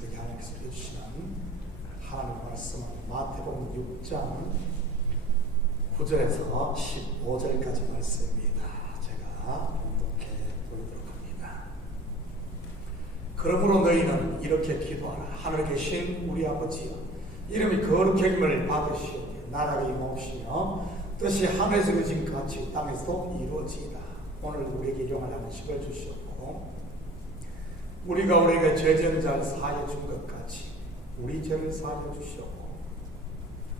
새벽에 하나님께서 해주시는 하나님 말씀은 마태복음 6장 9절에서 15절까지 말씀입니다. 제가 봉독해 보도록 합니다. 그러므로 너희는 이렇게 기도하라. 하늘에 계신 우리 아버지여, 이름이 거룩히 여김을 받으시오며 나라가 임하옵시며 뜻이 하늘에서 이루어진 것 같이 땅에서도 이루어지이다. 오늘 우리에게 일용할 양식을 주시옵고 우리가 우리에게 죄지은 자를 사하여 준 것 같이 우리 죄를 사하여 주시옵고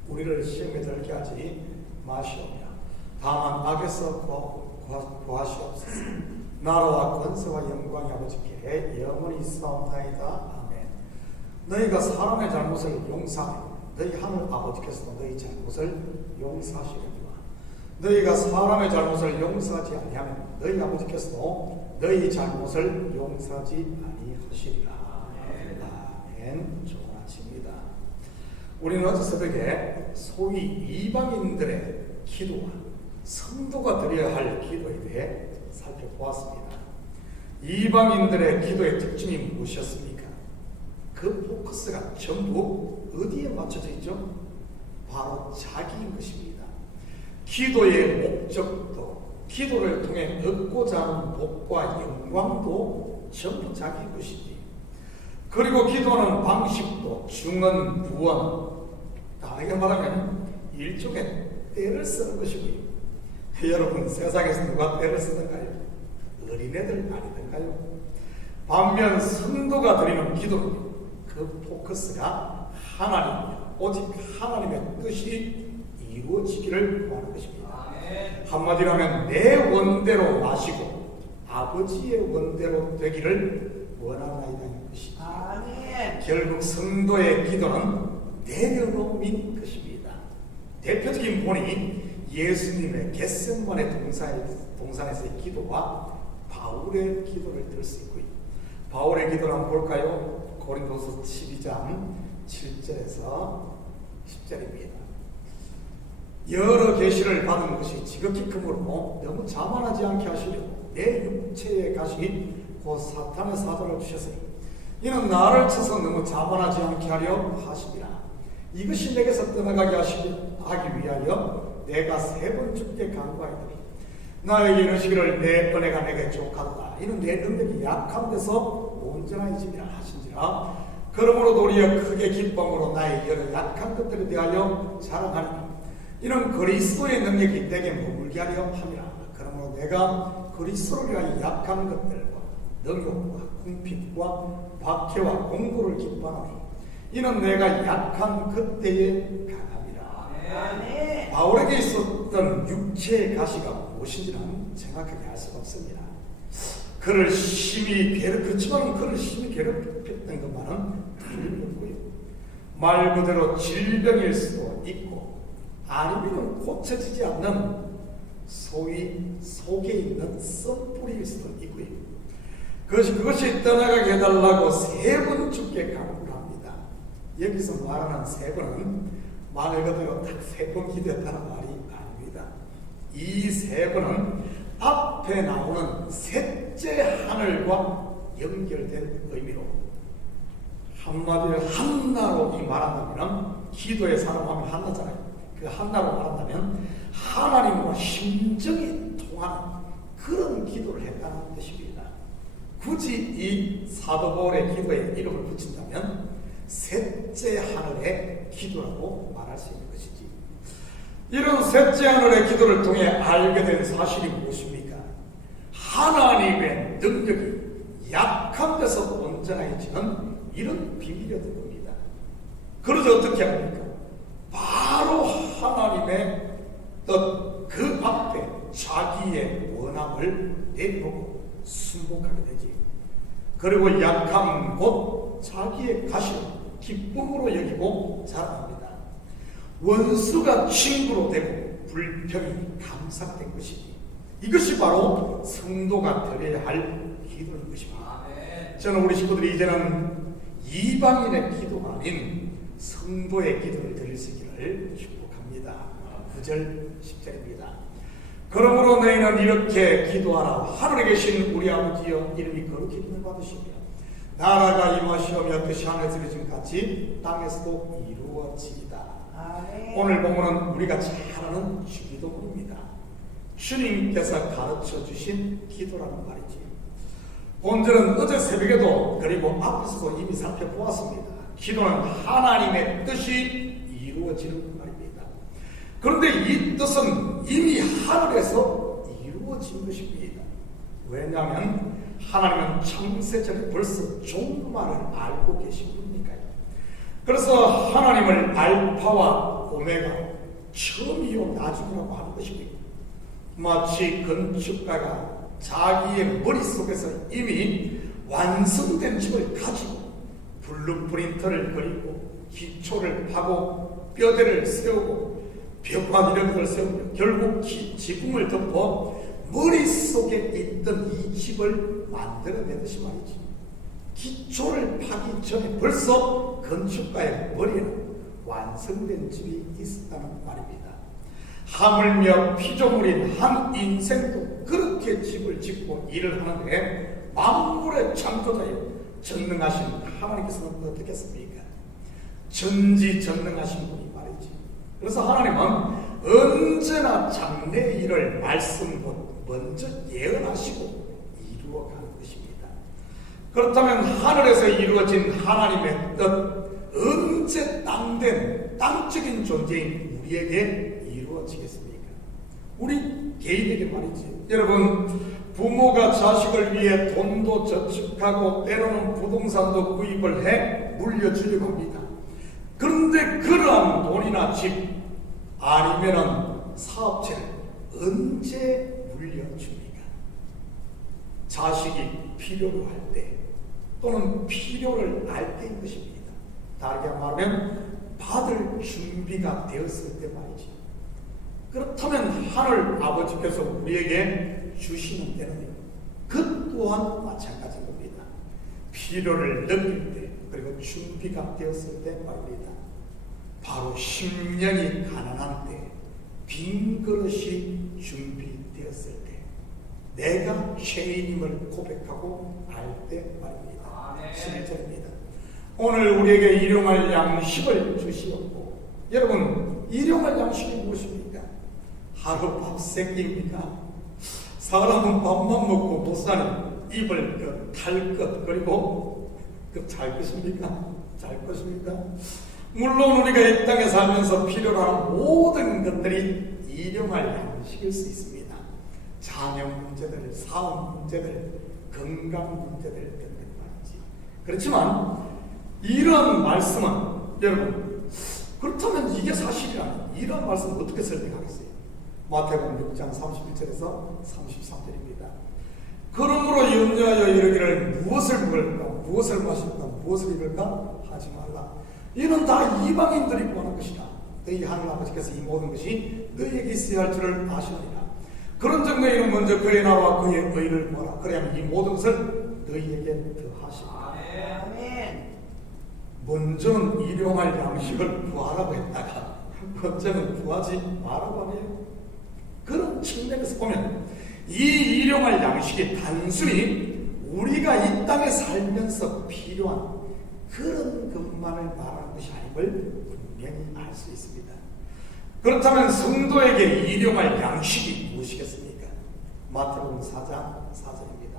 우리를 시험에 들게 하지 마시오며 다만 악에서 구하시옵소서. 나라와 권세와 영광이 아버지께 영원히 있사옵나이다. 아멘. 너희가 사람의 잘못을 용서하며 너희 하늘 아버지께서도 너희 잘못을 용서하시리라. 너희가 사람의 잘못을 용서하지 아니하면 너희 아버지께서도 너희 잘못을 용서하지 아니하시리라. 아멘. 좋은 아침입니다. 우리는 어제 새벽에 소위 이방인들의 기도와 성도가 드려야 할 기도에 대해 살펴보았습니다. 이방인들의 기도의 특징이 무엇이었습니까? 그 포커스가 전부 어디에 맞춰져 있죠? 바로 자기인 것입니다. 기도의 목적도, 기도를 통해 얻고자 하는 복과 영광도 전부 자기인 것이지. 그리고 기도하는 방식도 중언, 부언, 다르게 말하면 일종의 때를 쓰는 것이고요. 여러분, 세상에서 누가 때를 쓰던가요? 어린애들 아니던가요? 반면 성도가 드리는 기도는 그 포커스가 하나님이며 오직 하나님의 뜻이 이루어지기를 구하는 것입니다. 한마디로 하면 내 원대로 마시고 아버지의 원대로 되기를 원하나이다는 것이죠. 결국 성도의 기도는 내려놓음인 것입니다. 대표적인 본이 예수님의 겟세마네 동산에서의 기도와 바울의 기도를 들 수 있고요. 바울의 기도를 한번 볼까요? 고린도서 12장 7절에서 10절입니다. 여러 계시를 받은 것이 지극히 크므로 너무 자만하지 않게 하시려고 내 육체의 가시 곧 사탄의 사도를 주셨으니 이는 나를 쳐서 너무 자만하지 않게 하려 하심이라. 이것이 내게서 떠나가게 하기 위하여 내가 3번 주께 간구하였더니 나에게 이르시기를 내 은혜가 내게 족하도다. 이는 내 능력이 약한 데서 온전해짐이라 하신지라. 그러므로 도리어 크게 기쁨으로 나의 여러 약한 것들에 대하여 자랑하니 이는 그리스도의 능력이 내게 머물게 하려 함이라. 그러므로 내가 그리스도를 위하여 약한 것들과 능욕과 궁핍과 박해와 공고를 기뻐하니 이는 내가 약한 그때에 강함이라. 바울에게 있었던 육체의 가시가 무엇인지는 정확하게 알 수가 없습니다. 그를 심히 그렇지만 그를 심히 괴롭혔던 것만은 틀림없고요. 말 그대로 질병일 수도 있고 아니면 고쳐지지 않는 소위 속에 있는 썸뿌리일 수도 있고요. 그것이 떠나가게 해달라고 3번 주께 간구를 합니다. 여기서 말하는 3번은 말 그대로 딱 3번 기도했다는 말이 아닙니다. 이 3번은 앞에 나오는 셋째 하늘과 연결된 의미로 한마디로 한나로 이 말한다면 기도의 사람 하면 한나잖아요. 그 한나로 말한다면 하나님과 심정이 통하는 그런 기도를 했다는 뜻입니다. 굳이 이 사도 바울의 기도에 이름을 붙인다면 셋째 하늘의 기도라고 말할 수 있는 것이지. 이런 셋째 하늘의 기도를 통해 알게 된 사실이 무엇입니까? 하나님의 능력이 약한 데서 온전해지는 이런 비밀이 얻은 겁니다. 그래서 어떻게 합니까? 바로 하나님의 뜻 그 앞에 자기의 원함을 내려놓고 순복하게 되지. 그리고 약한 곳 자기의 가시를 기쁨으로 여기고 자랑합니다. 원수가 친구로 되고 불평이 감삭된 것이지. 이것이 바로 성도가 드려야 할 기도인 것입니다. 저는 우리 식구들이 이제는 이방인의 기도가 아닌 성도의 기도를 드릴 수 있기를 축복합니다. 9절 10절입니다. 그러므로 너희는 이렇게 기도하라. 하늘에 계신 우리 아버지여, 이름이 거룩히 여김을 받으시며 나라가 임하시오며 뜻이 하늘에서 이루어진 같이 땅에서도 이루어지이다. 오늘 본문은 우리가 잘 아는 주기도문입니다. 주님께서 가르쳐 주신 기도라는 말이지. 본절은 어제 새벽에도 그리고 앞에서도 이미 살펴보았습니다. 기도는 하나님의 뜻이 이루어지는 말입니다. 그런데 이 뜻은 이미 하늘에서 이루어진 것입니다. 왜냐하면 하나님은 창세전에 벌써 종말을 알고 계신 분이니까요. 그래서 하나님을 알파와 오메가, 처음이요 나중이라고 하는 것입니다. 마치 건축가가 자기의 머릿속에서 이미 완성된 집을 가지고 블루프린트를 그리고 기초를 파고 뼈대를 세우고 벽화 이런 것을 세우고 결국 지붕을 덮어 머릿속에 있던 이 집을 만들어내듯이 말이지. 기초를 파기 전에 벌써 건축가의 머리에는 완성된 집이 있었다는 말입니다. 하물며 피조물인 한 인생도 그렇게 집을 짓고 일을 하는데 만물의 창조자여 전능하신 하나님께서는 어떻겠습니까? 전지전능하신 분이 말이지. 그래서 하나님은 언제나 장래의 일을 말씀으로 먼저 예언하시고 이루어가는 것입니다. 그렇다면 하늘에서 이루어진 하나님의 뜻, 언제 땅된 땅적인 존재인 우리에게 이루어지겠습니까? 우리 개인에게 말이지. 여러분, 부모가 자식을 위해 돈도 저축하고 때로는 부동산도 구입을 해 물려주려고 합니다. 그런데 그러한 돈이나 집 아니면은 사업체를 언제 물려줍니까? 자식이 필요로 할 때 또는 필요를 알 때인 것입니다. 다르게 말하면 받을 준비가 되었을 때 말이지. 그렇다면 하늘 아버지께서 우리에게 주시는 때는 그 또한 마찬가지인 겁니다. 필요를 느낄 때 그리고 준비가 되었을 때 말입니다. 바로 심령이 가난한 때, 빈 그릇이 준비되었을 때, 내가 죄인임을 고백하고 알 때 말입니다. 11절입니다. 오늘 우리에게 일용할 양식을 주시옵고, 여러분, 일용할 양식이 무엇입니까? 하루 밥 세 끼입니까? 사람은 밥만 먹고 못 사니 입을 탈 것, 그리고 잘 것입니까? 잘 것입니까? 물론 우리가 이 땅에 살면서 필요로 하는 모든 것들이 일용할 양식일 수 있습니다. 자녀 문제들, 사업 문제들, 건강 문제들 등등 말이지. 그렇지만 이런 말씀은 여러분, 그렇다면 이게 사실이라면 이런 말씀을 어떻게 설명하겠어요? 마태복음 6장 31절에서 33절입니다. 그러므로 염려하여 이르기를 무엇을 먹을까, 무엇을 마실까, 무엇을 입을까 하지 말라. 이는 다 이방인들이 구하는 것이다. 너희 하늘 아버지께서 이 모든 것이 너희에게 있어야 할 줄을 아시느니라. 그런즉 너희는 먼저 그의 나라와 그의 의를 구하라. 그래야만 이 모든 것을 너희에게 더하시리라. 아멘. 먼저는 일용할 양식을 구하라고 했다가 번째는 구하지 말라고 하네요. 그런 측면에서 보면 이 일용할 양식이 단순히 우리가 이 땅에 살면서 필요한 그런 것만을 말하는 것이 아님을 분명히 알 수 있습니다. 그렇다면 성도에게 일용할 양식이 무엇이겠습니까? 마태복음 4장 4절입니다.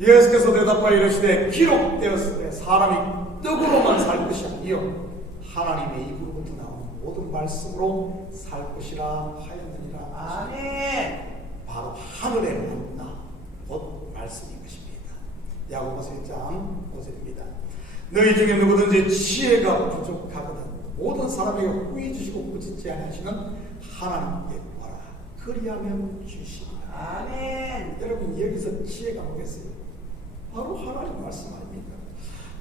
예수께서 대답하여 이르시되 기록되었으되 사람이 떡으로만 살 것이 아니요 하나님의 입으로부터 나오는 모든 말씀으로 살 것이라 하였느니라. 아멘. 바로 하늘의 만나 곧 말씀인 것입니다. 야고보서 1장 5절입니다. 너희 중에 누구든지 지혜가 부족하거든 모든 사람에게 후히 주시고 꾸짖지 아니하시는 하나님께 구하라. 그리하면 주시리라. 아멘. 여러분, 여기서 지혜가 뭐겠어요? 바로 하나님 말씀 아닙니까?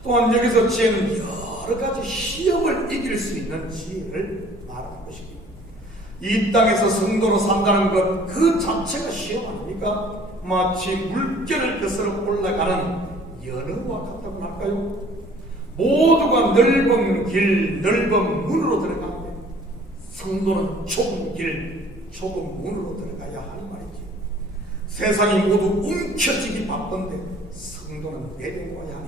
또한 여기서 지혜는 여러 가지 시험을 이길 수 있는 지혜를 말하는 것입니다. 이 땅에서 성도로 산다는 것 그 자체가 시험 아닙니까? 마치 물결을 거슬러 올라가는 연어와 같다고 할까요? 모두가 넓은 길, 넓은 문으로 들어가는데 성도는 좁은 길, 좁은 문으로 들어가야 하는 말이지. 세상이 모두 움켜쥐기 바쁜데 성도는 내려놓아야 하니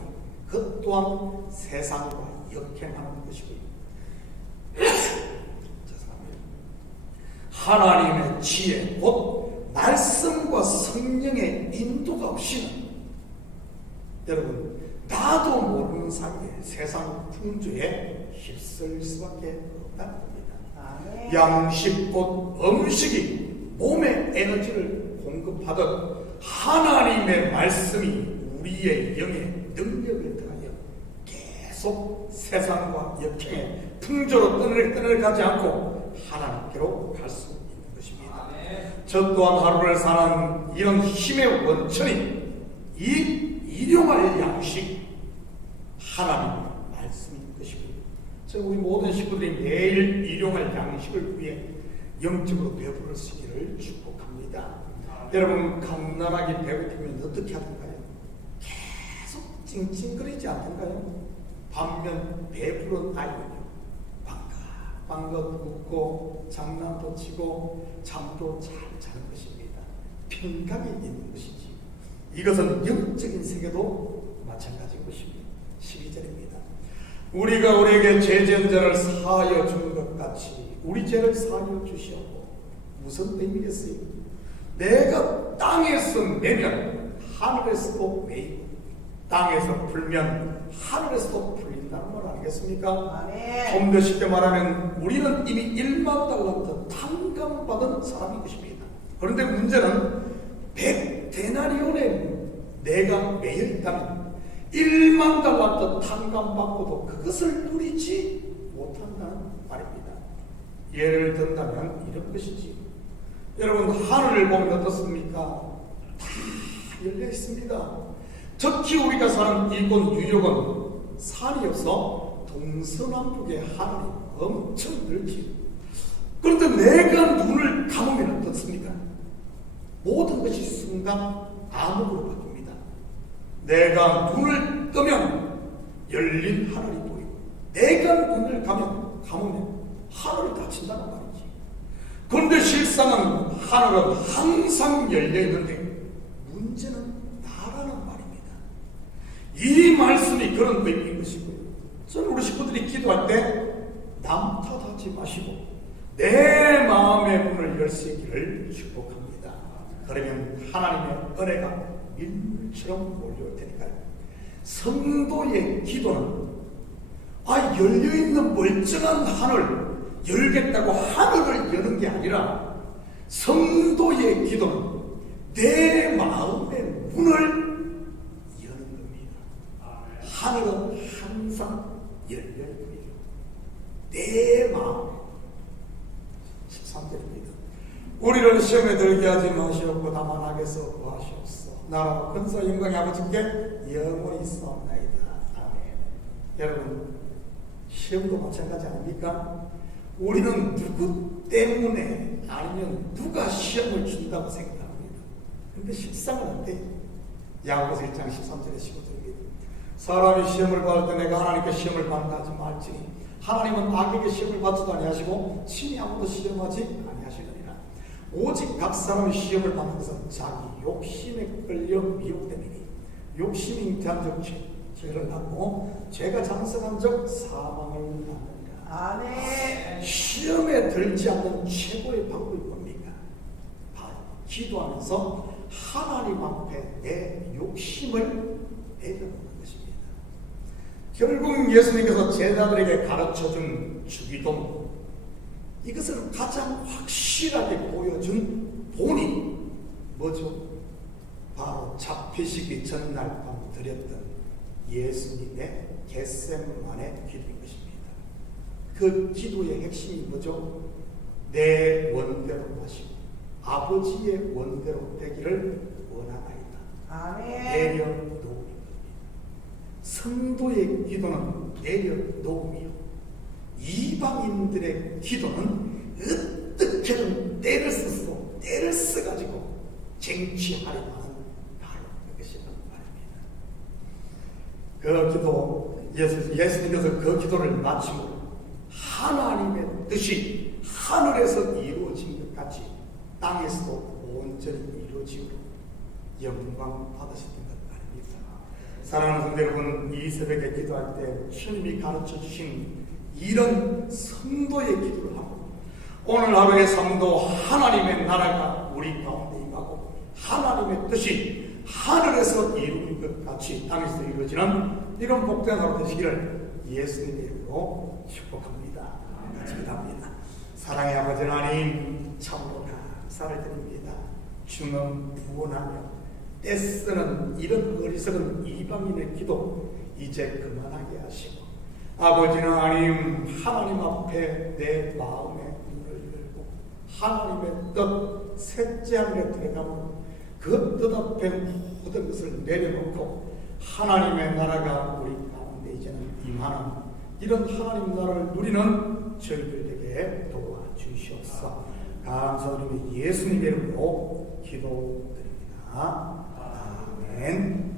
그 또한 세상과 역행하는 것이고요. 죄송합니다. 하나님의 지혜 곧 말씀과 성령의 인도가 없이는 여러분 나도 모르는 사이에 세상 풍조에 휩쓸릴 수밖에 없다는 겁니다. 양식 곧 음식이 몸에 에너지를 공급하듯 하나님의 말씀이 우리의 영의 능력을 더하여 계속 세상과 역행의 풍조로 떠내려가지 않고 하나님께로 갈 수 있는 것입니다. 저 또한 하루를 사는 이런 힘의 원천이 이 일용할 양식 하나님의 말씀인 것이고요. 우리 모든 식구들이 매일 일용할 양식을 위해 영적으로 배부를 수 있기를 축복합니다. 여러분 갓난아기 배고프면 어떻게 하던가요? 계속 찡찡거리지 않던가요? 반면 배부른 아이는요 방긋방긋 웃고 장난도 치고 잠도 잘 자는 것입니다. 평강이 있는 것이지. 이것은 영적인 세계도 마찬가지인 것입니다. 12절입니다. 우리가 우리에게 죄전자를 사하여 준 것 같이 우리 죄를 사하여 주시옵고. 무슨 의미겠어요? 내가 땅에서 내면 하늘에서도 매이고 땅에서 풀면 하늘에서도 풀린다는 말 아니겠습니까? 좀 더 쉽게 말하면 우리는 이미 1만 달란트 탕감받은 사람인 것입니다. 그런데 문제는 100데나리온에 내가 매여 있다면 1만 달란트 탕감받고도 그것을 누리지 못한다는 말입니다. 예를 든다면 이런 것이지. 여러분 하늘을 보면 어떻습니까? 다 열려 있습니다. 특히 우리가 사는 이곳 뉴욕은 산이 없어 동서남북의 하늘이 엄청 넓지. 그런데 내가 눈을 감으면 어떻습니까? 모든 것이 순간 암흑으로 바뀝니다. 내가 눈을 뜨면 열린 하늘이 보이고 내가 눈을 감으면 하늘이 닫힌다는 말이지. 그런데 실상은 하늘은 항상 열려 있는데 문제는 나라는 말입니다. 이 말씀이 그런 의미인 것이고요. 저는 우리 식구들이 기도할 때 남 탓하지 마시고 내 마음의 문을 열 수 있기를 축복합니다. 그러면 하나님의 은혜가 밀물처럼 몰려올 테니까요. 성도의 기도는 열려있는 멀쩡한 하늘 열겠다고 하늘을 여는 게 아니라 성도의 기도는 내 마음의 문을 여는 겁니다. 하늘은 항상 열려있고요. 내 마음 13절입니다. 우리를 시험에 들게 하지 마시옵고 다만 악에서 구하시옵소서. 나라와 권세와 영광이 아버지께 영원히 있사옵나이다. 아멘. 여러분 시험도 마찬가지 아닙니까? 우리는 누구 때문에 아니면 누가 시험을 준다고 생각합니다. 그런데 실상은 어때요? 야고보서 1장 13절에 15절입니다. 사람이 시험을 받을 때 내가 하나님께 시험을 받는다 하지 말지니 하나님은 악에게 시험을 받지도 아니하시고 친히 아무도 시험하지 아니하시느니라. 오직 각 사람이 시험을 받는 것은 자기 욕심에 끌려 미혹됨이니 욕심이 잉태한 적 죄를 낳고 죄가 장성한 적 사망을 낳느니라. 아멘. 시험에 들지 않는 최고의 방법이 뭡니까? 기도하면서 하나님 앞에 내 욕심을 내려놓는 것입니다. 결국 예수님께서 제자들에게 가르쳐준 주기도 이것을 가장 확실하게 보여준 본이 뭐죠? 바로 잡히시기 전날 밤 드렸던 예수님의 겟세마네 기도인 것입니다. 그 기도의 핵심이 뭐죠? 내 원대로 하시고 아버지의 원대로 되기를 원하나이다. 아멘. 내려놓음입니다. 성도의 기도는 내려놓음이요. 이방인들의 기도는 어떻게든 때를 써가지고 쟁취하려 하는 것이라는 말입니다. 그 기도 예수님께서 그 기도를 마침으로 하나님의 뜻이 하늘에서 이루어진 것 같이 땅에서도 온전히 이루어지므로 영광 받으시는 것 아닙니까? 사랑하는 성도 여러분, 이 새벽에 기도할 때 주님이 가르쳐 주신 이런 성도의 기도를 하고 오늘 하루의 삶도 하나님의 나라가 우리 가운데 임하고 하나님의 뜻이 하늘에서 이루는 것 같이 땅에서 이루어지는 이런 복된 하루 되시기를 예수님의 이름으로 축복합니다. 같이 기도합니다. 사랑의 아버지 하나님, 참으로 감사를 드립니다. 주는 구원하며 떼쓰는 이런 어리석은 이방인의 기도 이제 그만하게 하시고, 아버지 하나님, 하나님 앞에 내 마음의 문을 열고 하나님의 뜻 셋째 하늘에 들어가면 그 뜻 앞에 모든 것을 내려놓고 하나님의 나라가 우리 가운데 이제는 임하는 이런 하나님 나라를 누리는 저희들에게 도와주시옵소서. 감사드리며 예수님의 이름으로 기도드립니다. 아멘.